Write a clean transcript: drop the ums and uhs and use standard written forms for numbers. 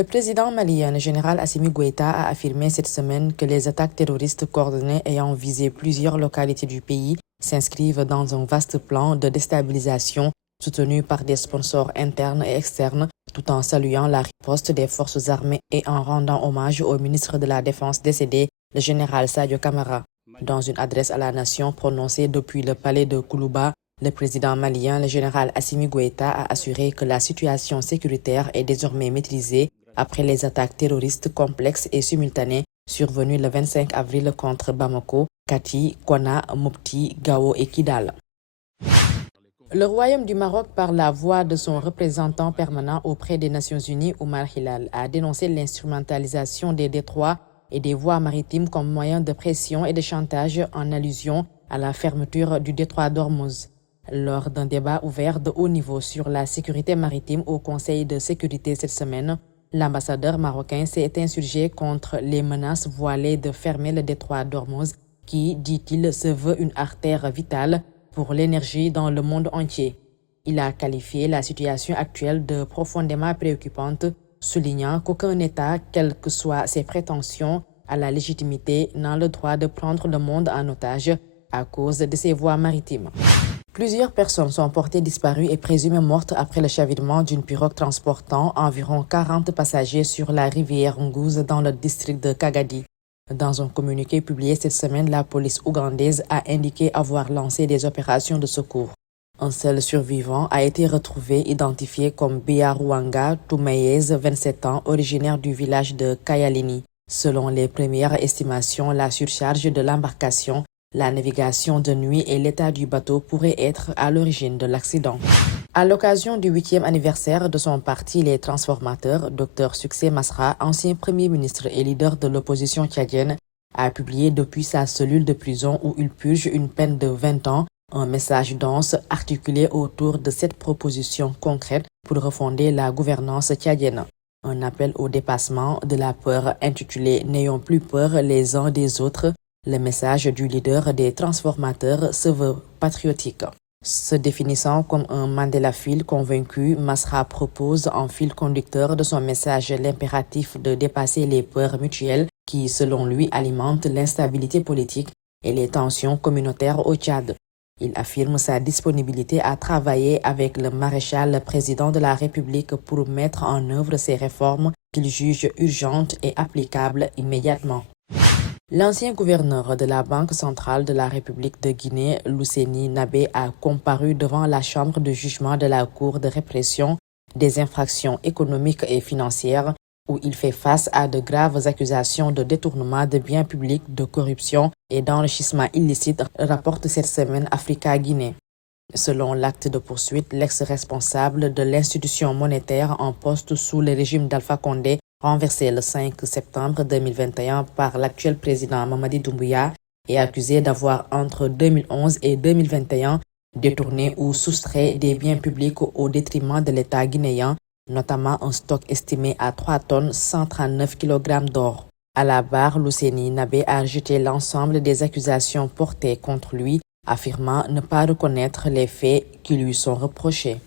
Le président malien, le général Assimi Goïta, a affirmé cette semaine que les attaques terroristes coordonnées ayant visé plusieurs localités du pays s'inscrivent dans un vaste plan de déstabilisation soutenu par des sponsors internes et externes, tout en saluant la riposte des forces armées et en rendant hommage au ministre de la Défense décédé, le général Sadio Camara. Dans une adresse à la nation prononcée depuis le palais de Koulouba, le président malien, le général Assimi Goïta, a assuré que la situation sécuritaire est désormais maîtrisée après les attaques terroristes complexes et simultanées survenues le 25 avril contre Bamako, Kati, Konna, Mopti, Gao et Kidal. Le Royaume du Maroc, par la voix de son représentant permanent auprès des Nations Unies, Oumar Hilal, a dénoncé l'instrumentalisation des détroits et des voies maritimes comme moyen de pression et de chantage en allusion à la fermeture du détroit d'Ormuz. Lors d'un débat ouvert de haut niveau sur la sécurité maritime au Conseil de sécurité cette semaine, l'ambassadeur marocain s'est insurgé contre les menaces voilées de fermer le détroit d'Ormuz qui, dit-il, se veut une artère vitale pour l'énergie dans le monde entier. Il a qualifié la situation actuelle de profondément préoccupante, soulignant qu'aucun État, quelles que soient ses prétentions à la légitimité, n'a le droit de prendre le monde en otage à cause de ses voies maritimes. Plusieurs personnes sont portées disparues et présumées mortes après le chavirement d'une pirogue transportant environ 40 passagers sur la rivière Ngouze dans le district de Kagadi. Dans un communiqué publié cette semaine, la police ougandaise a indiqué avoir lancé des opérations de secours. Un seul survivant a été retrouvé, identifié comme Biarouanga Toumayez, 27 ans, originaire du village de Kayalini. Selon les premières estimations, la surcharge de l'embarcation, la navigation de nuit et l'état du bateau pourraient être à l'origine de l'accident. À l'occasion du 8e anniversaire de son parti Les Transformateurs, Dr Succès Masra, ancien premier ministre et leader de l'opposition tchadienne, a publié depuis sa cellule de prison où il purge une peine de 20 ans un message dense articulé autour de cette proposition concrète pour refonder la gouvernance tchadienne. Un appel au dépassement de la peur intitulé « N'ayons plus peur les uns des autres ». Le message du leader des transformateurs se veut patriotique. Se définissant comme un Mandela-file convaincu, Masra propose en fil conducteur de son message l'impératif de dépasser les peurs mutuelles qui, selon lui, alimentent l'instabilité politique et les tensions communautaires au Tchad. Il affirme sa disponibilité à travailler avec le maréchal président de la République pour mettre en œuvre ces réformes qu'il juge urgentes et applicables immédiatement. L'ancien gouverneur de la Banque centrale de la République de Guinée, Lousseni Nabé, a comparu devant la chambre de jugement de la Cour de répression des infractions économiques et financières où il fait face à de graves accusations de détournement de biens publics, de corruption et d'enrichissement illicite, rapporte cette semaine Africa Guinée. Selon l'acte de poursuite, l'ex-responsable de l'institution monétaire en poste sous le régime d'Alpha Condé, renversé le 5 septembre 2021 par l'actuel président Mamadi Doumbouya, est accusé d'avoir entre 2011 et 2021 détourné ou soustrait des biens publics au détriment de l'État guinéen, notamment un stock estimé à 3 tonnes 139 kg d'or. À la barre, Lousseni Nabé a rejeté l'ensemble des accusations portées contre lui, affirmant ne pas reconnaître les faits qui lui sont reprochés.